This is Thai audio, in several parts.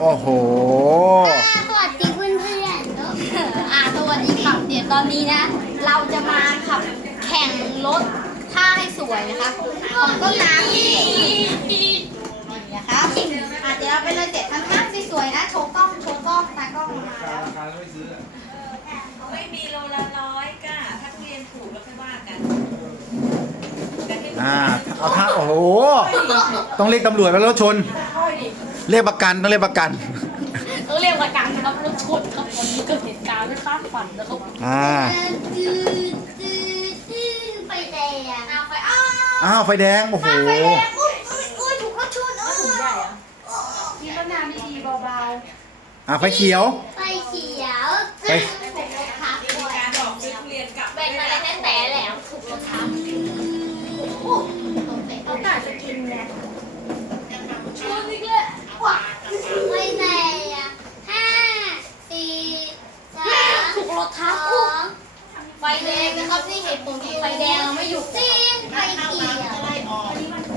โอ้โห สวัสดีเพื่อนเพื่อนอ่าสวัสดีครับเดี๋ยวตอนนี้นะ เราจะมาขับแข่งรถท่าให้สวยนะคะของต้นน้ำนี่นี่นะครับอะเดี๋ยวเราไปเลยเจ็ดทำท่าสวยๆนะ โชว์กล้อง โชว์กล้องตากล้องมาแล้ว ไม่มีโลละร้อยก้าถ้าทุเรียนถูกแล้วค่อยว่ากันแต่ให้อ่า เอาท่าโอ้โห ต้องเรียกตำรวจแล้วรถชน เรียกประกันต้องเรียกประกัน ต้องเรียกว่าการครับรถชนครับวันนี้เกิดเหตุการณ์ไม่คาดฝันนะครับอ่าจืดจืดจืดไฟแดงเอาไปอ้าวอ้าวไฟแดงโอ้โห ไฟแดงอุ้ยอุ้ยอุ้ยถูกรถชนเออมีต้นน้ำดีๆเบาอ่าไฟเขียว ไฟเขียวไฟถูกรถทับมีด้วยการบอกซื้อทุเรียนกลับๆเป็นอะไรแท้ๆแล้วถูกรถทับเขากะจะกินแหละชนอีกแล้วว้าไฟแดงห้าสี่สาม ถูก รถสทับองไฟแดงนะครับนี่เหตุผลที่ไฟแดงเราไม่หยุดสี่ไฟเขียว ไล่ออก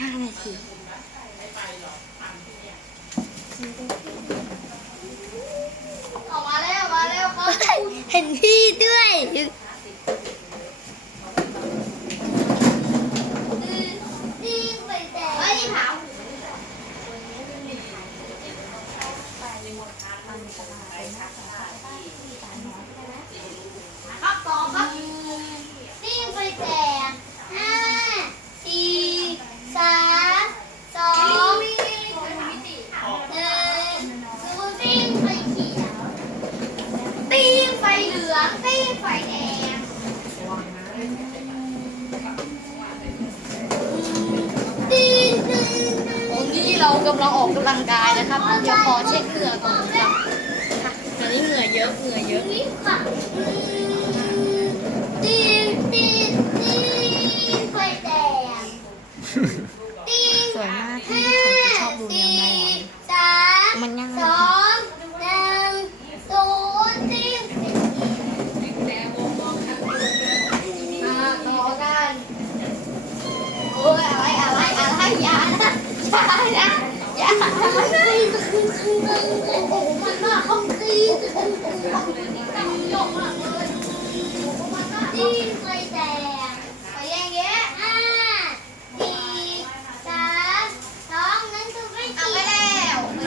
ห้านาทีออกมาแล้วมาแล้วครับเห็นพี่ด้วยตีนไปแต่เฮ้ยถามครับต่อครับติ้งไปแจกห้าสี่สามสองหนึ่งซูติ้งไฟเขียวติ้งไฟเหลืองติ้งไฟแดงติ้งติ้งติ้ง ตอ นนี้เรากำลังออกกำลังกายนะครับเดี๋ยวขอเช็คเหงื่อก่อนครับค่ะตอนนี้เหงื่อเยอะเหงื่อเยอะ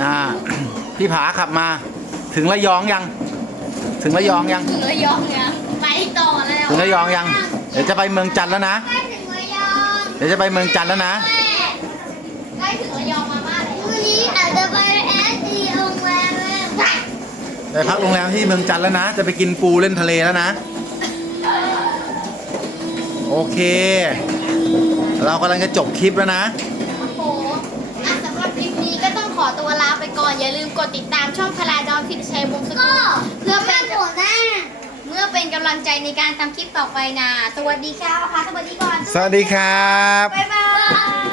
อ่า พี่ผาขับมา ถึงระยองยัง ถึงระยองยัง ถึงระยองเนี่ยไปต่อแล้วถึงระยองยัง เดี๋ยวจะไปเมืองจันทร์แล้วนะใกล้ถึงระยอง เดี๋ยวจะไปเมืองจันทร์แล้วนะแม่ ใกล้ถึงระยองมาม่าแล้ว วันนี้อา จจะไปแอสซีโรงแรมเลยไปพักโรงแรมที่เมืองจันทร์แล้วนะ จะไปกินปูเล่นทะเลแล้วนะ โอเค เรากำลังจะจบคลิปแล้วนะ โอ้โหอะสำหรับคลิปนี้ก็ต้องขอตัวลาไปก่อน อย่าลืมกดติดตามช่องพลาดอนฟิตชัยวงศ์สกุก็ลเพื่อเป็นหัวหน้า เมื่อเป็นกำลังใจในการทำคลิปต่อไปนะ สวัสดีค่ะค่ะสวัสดีก่อน สวัสดีครับ บ๊ายบาย